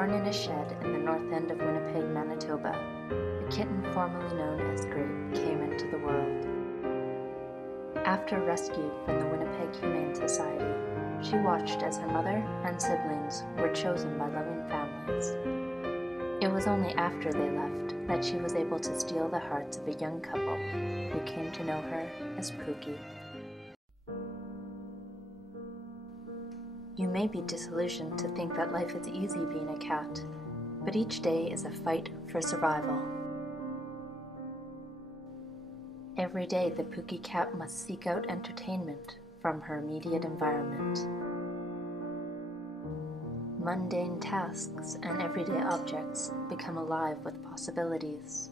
Born in a shed in the north end of Winnipeg, Manitoba, a kitten formerly known as Grape came into the world. After rescue from the Winnipeg Humane Society, she watched as her mother and siblings were chosen by loving families. It was only after they left that she was able to steal the hearts of a young couple who came to know her as Pookie. You may be disillusioned to think that life is easy being a cat, but each day is a fight for survival. Every day the pookie-cat must seek out entertainment from her immediate environment. Mundane tasks and everyday objects become alive with possibilities.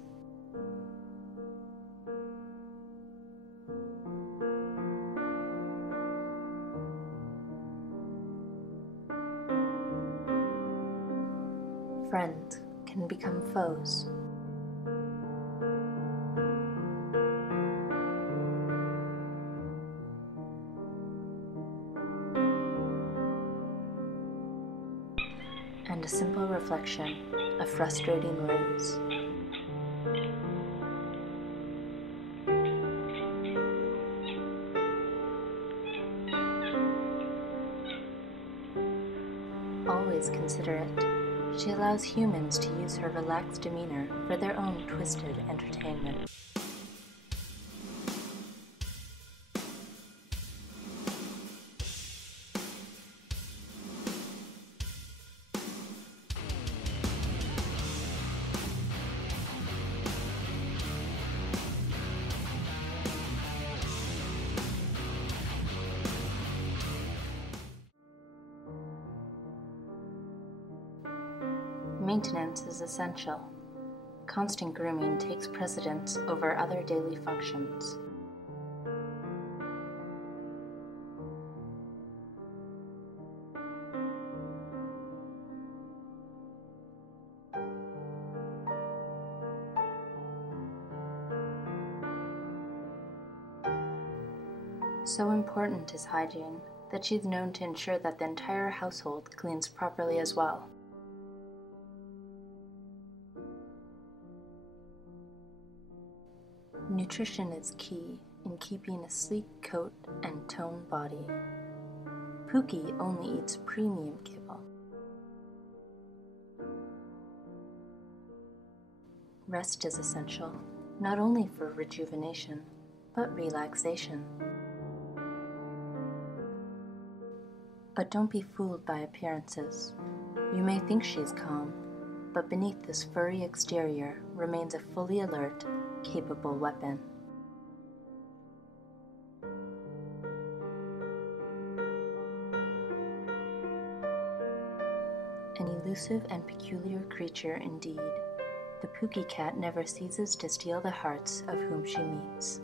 Friends can become foes. And a simple reflection, a frustrating ruse. Always considerate, she allows humans to use her relaxed demeanor for their own twisted entertainment. Maintenance is essential. Constant grooming takes precedence over other daily functions. So important is hygiene that she's known to ensure that the entire household cleans properly as well. Nutrition is key in keeping a sleek coat and toned body. Pookie only eats premium kibble. Rest is essential, not only for rejuvenation, but relaxation. But don't be fooled by appearances. You may think she's calm, but beneath this furry exterior remains a fully alert, capable weapon. An elusive and peculiar creature indeed, the pookie-cat never ceases to steal the hearts of whom she meets.